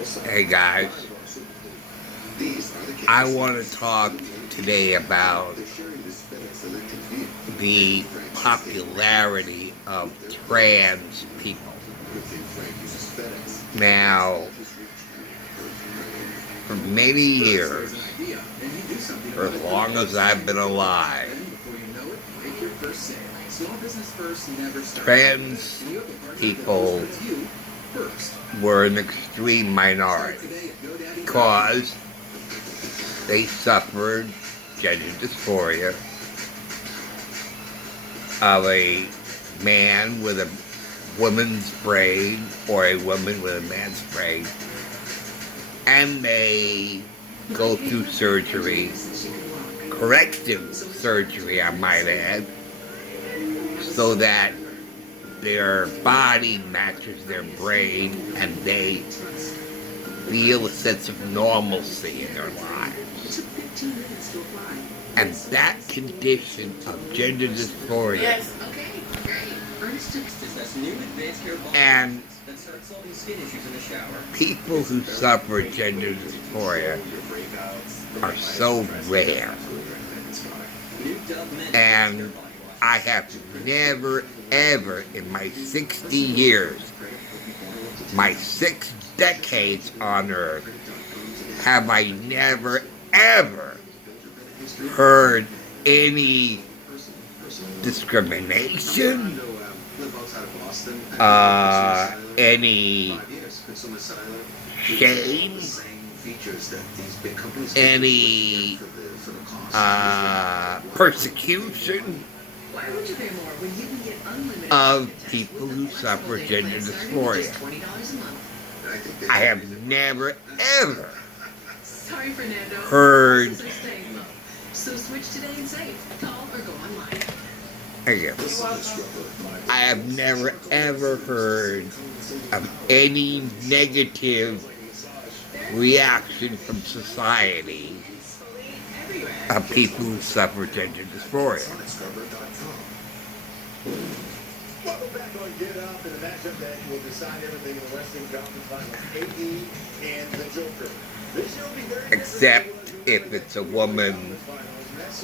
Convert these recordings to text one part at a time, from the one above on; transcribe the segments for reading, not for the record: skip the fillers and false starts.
Hey guys, I want to talk today about the popularity of trans people. Now, for many years, for as long as I've been alive, trans people were an extreme minority because they suffered gender dysphoria of a man with a woman's brain or a woman with a man's brain, and they go through surgery, corrective surgery I might add, so that their body matches their brain and they feel a sense of normalcy in their lives. And that condition of gender dysphoria and people who suffer gender dysphoria are so rare. And I have never, ever in my 60 years, my 6 decades on Earth, have I never, ever heard any discrimination, any shame, any persecution of people who suffer gender dysphoria. I have never, ever heard. So switch today and save. Call or go online. Again, I have never, ever heard of any negative reaction from society of people who suffer gender dysphoria. Welcome back on Get Up in the matchup that will decide everything in the Western Conference Finals. AE and the Joker. Except if it's a woman.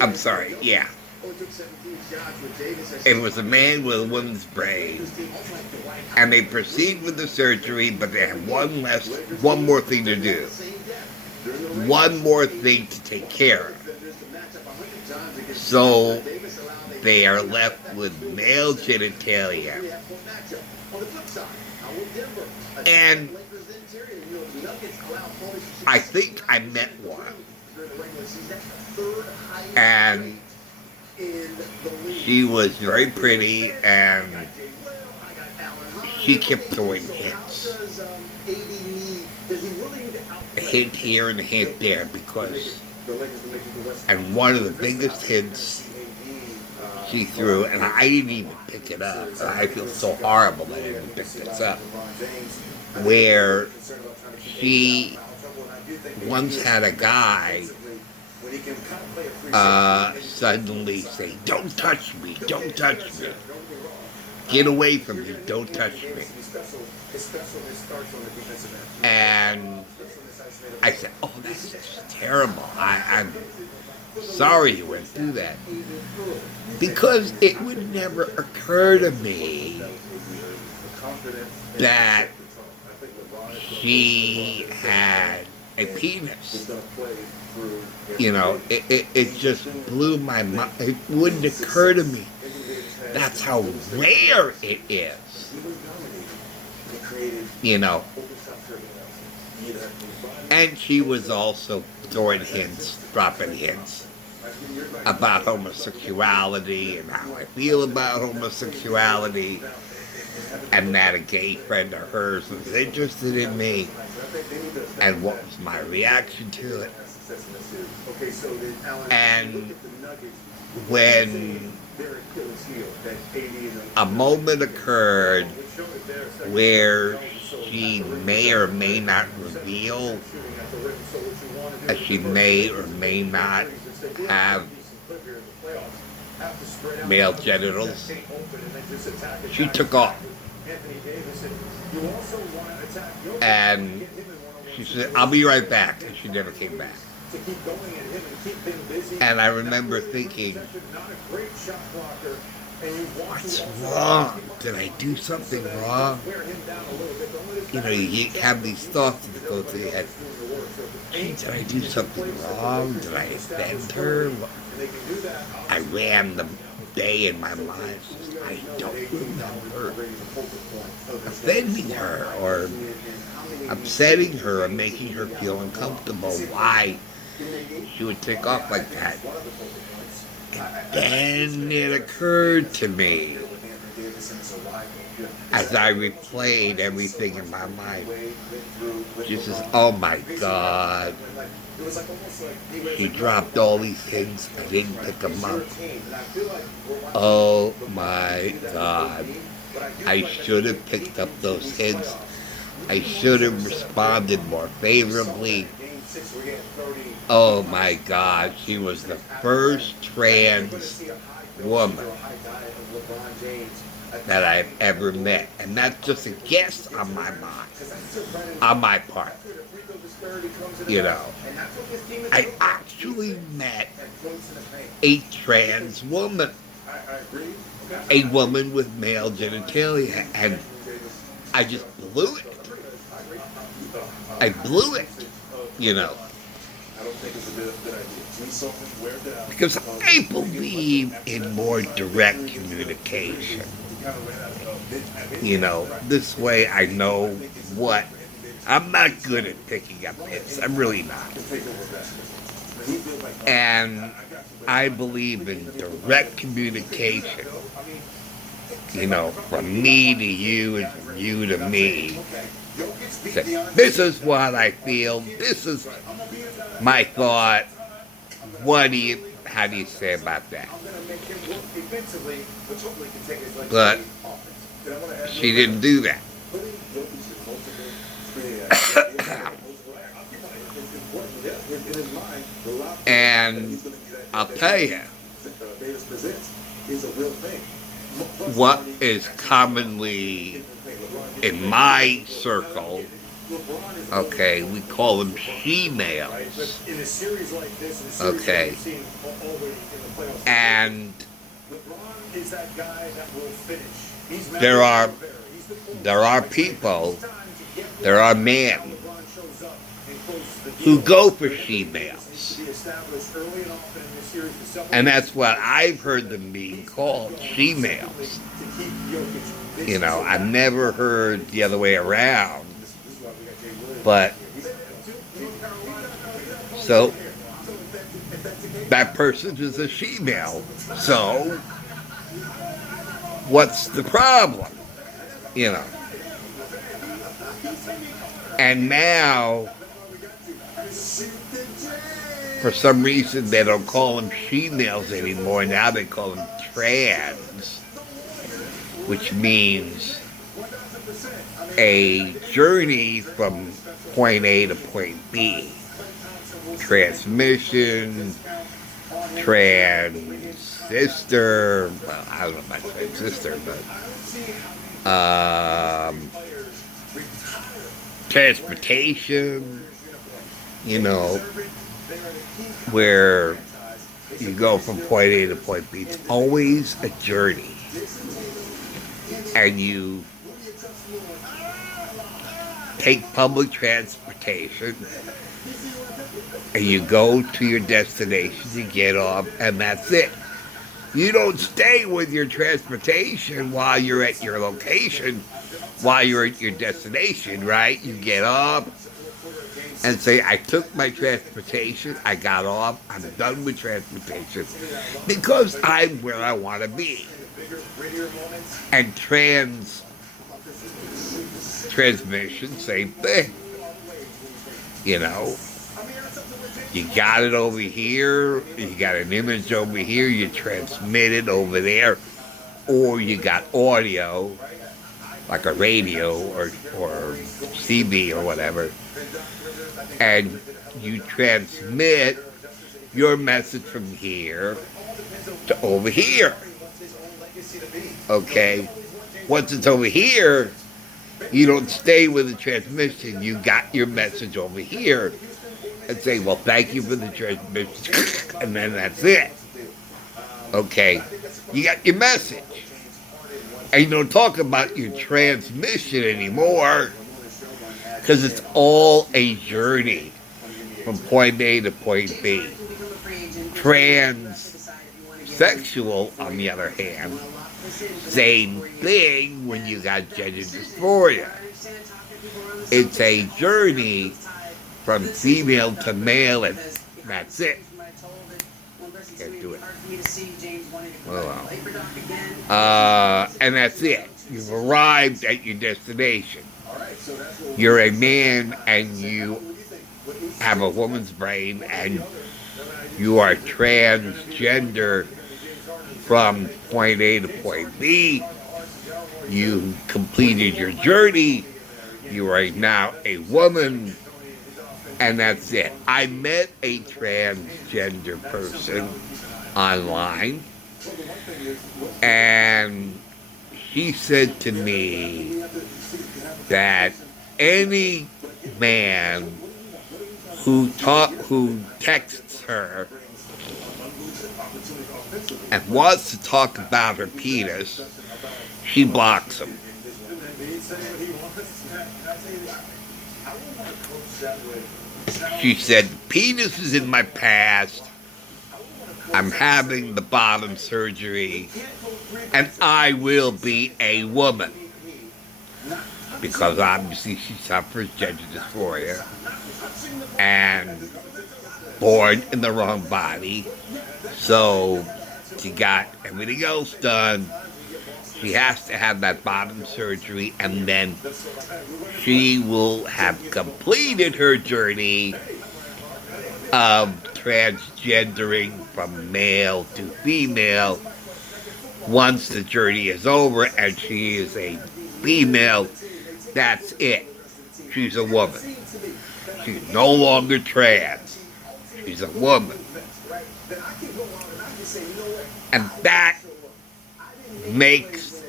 I'm sorry, yeah. If it was a man with a woman's brain and they proceed with the surgery, but they have one more thing to do. One more thing to take care of. So they are left with male genitalia. And I think I met one. And she was very pretty, and she kept throwing hits. A hint here and a hint there, because, and one of the biggest hints she threw, and I didn't even pick it up, and I feel so horrible that I didn't pick this up, where she once had a guy suddenly say, "Don't touch me, don't touch me. Get away from me, don't touch me." And I said, "Oh, that's just terrible. I'm sorry you went through that." Because it would never occur to me that she had a penis. You know, it just blew my mind. It wouldn't occur to me. That's how rare it is. You know. And she was also throwing hints, dropping hints about homosexuality and how I feel about homosexuality, and that a gay friend of hers was interested in me, and what was my reaction to it. And when a moment occurred where she may or may not reveal, as she may or may not have male genitals, she took off. And She said, "I'll be right back," and she never came back. And I remember thinking, what's wrong? Did I do something wrong? You know, you have these thoughts that go through your head. Gee, did I do something wrong? Did I offend her? I ran the day in my mind. I don't remember offending her or upsetting her or making her feel uncomfortable. Why she would take off like that. And then it occurred to me as I replayed everything in my mind. Just as, oh my God, she dropped all these things. I didn't pick them up. Oh my God, I should have picked up those hints. I should have responded more favorably. Oh my God, she was the first trans woman that I've ever met. And that's just a guess on my mind, on my part. You know, I actually met a trans woman, a woman with male genitalia, and I just blew it. I blew it, you know. Because I believe in more direct communication. You know, this way I know what. I'm not good at picking up hints. I'm really not. And I believe in direct communication. You know, from me to you and from you to me. Say, this is what I feel. This is my thought. How do you say about that? But she didn't do that. And I'll tell you, what is commonly in my circle, okay, we call them she-males. Okay. And there are people, there are men who go for she-males. And that's what I've heard them being called, she-males. You know, I've never heard the other way around. But, so, that person is a she-male. So, what's the problem? You know. And now, for some reason, they don't call them she-males anymore. Now they call them trans, which means a journey from point A to point B. Transmission, transistor, well, I don't know about transistor, but transportation, you know, where you go from point A to point B. It's always a journey. And you take public transportation and you go to your destination, you get off, and that's it. You don't stay with your transportation while you're at your location, while you're at your destination, right? You get off and say, I took my transportation, I got off, I'm done with transportation, because I'm where I want to be. And transmission, same thing. You know, you got it over here, you got an image over here, you transmit it over there, or you got audio, like a radio or CB or whatever, and you transmit your message from here to over here. Okay? Once it's over here, You don't stay with the transmission. You got your message over here and say, well, thank you for the transmission. And then that's it. Okay. You got your message. And you don't talk about your transmission anymore because it's all a journey from point A to point B. Transsexual, on the other hand, same thing when you got gender dysphoria. It's a journey from female to male, and that's it. Can't do it. Oh, well. And that's it. You've arrived at your destination. You're a man and you have a woman's brain and you are transgender from point A to point B. You completed your journey. You are now a woman. And that's it. I met a transgender person online, and she said to me that any man who texts her and wants to talk about her penis, she blocks him. She said, penis is in my past. I'm having the bottom surgery, and I will be a woman. Because obviously she suffers gender dysphoria and born in the wrong body. So she got everything else done. She has to have that bottom surgery, and then she will have completed her journey of transgendering from male to female. Once the journey is over and she is a female, that's it. She's a woman. She's no longer trans. She's a woman. And that makes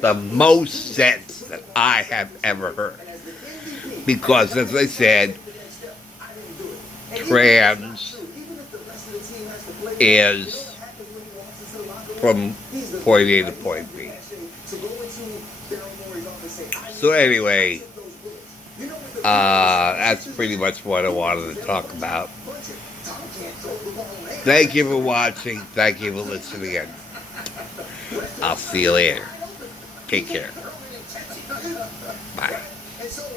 the most sense that I have ever heard. Because, as I said, trans is from point A to point B. So anyway, that's pretty much what I wanted to talk about. Thank you for watching. Thank you for listening in. I'll see you later. Take care.